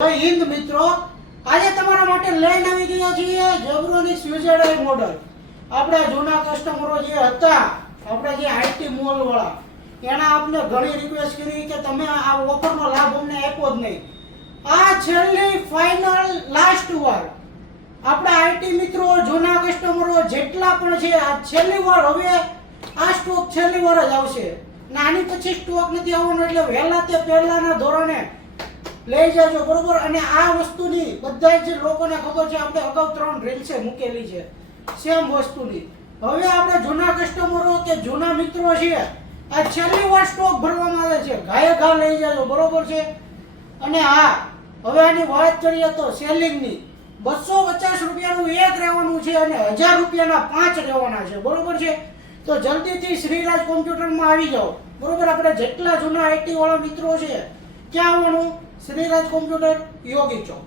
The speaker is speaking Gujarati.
જય હિન્દ મિત્રો, આજે તમારા માટે લઈને આવી ગયા છીએ જબરોની સ્વિઝરલેન્ડ મોડલ. આપણા જૂના કસ્ટમરો જે હતા, આપણા જે આઈટી મોલ વાળા, એના આપણે ઘણી રિક્વેસ્ટ કરી કે તમે આ ઓફરનો લાભ અમને આપ્યો જ નહીં. આ છેલ્લી ફાઇનલ લાસ્ટ વાર આપણા આઈટી મિત્રો, જૂના કસ્ટમરો જેટલા પણ છે, આ છેલ્લી વાર. હવે આ સ્ટોક છેલ્લી વાર જ આવશે. નાની પછી સ્ટોક નથી આવવાનો, એટલે વહેલા તે પહેલાના ધોરણે લઈ જાજો, બરોબર. અને આ વસ્તુની બધા જ લોકોને ખબર છે, આપણે અગાઉ 3 રીલ્સે મૂકેલી છે સેમ વસ્તુની. હવે આપણે જૂના કસ્ટમરો કે જૂના મિત્રો છે, આ છેલ્લી વાર સ્ટોક ભરવામાં આવે છે, ઘાએ ઘા લઈ જાજો, બરોબર છે. અને હા, હવે આની વાત કરીએ તો સેલિંગની 250 રૂપિયાનું એક રહેવાનું છે અને 1000 રૂપિયાના 5 રહેવાના છે, બરોબર છે. તો જલ્દીથી શ્રીરાજ કોમ્પ્યુટરમાં આવી જાઓ, બરોબર. આપણે જેટલા જૂના આઈટી વાળા મિત્રો છે, ક્યાં આવવાનું? શ્રીરાજ કોમ્પ્યુટર, યોગી ચોક.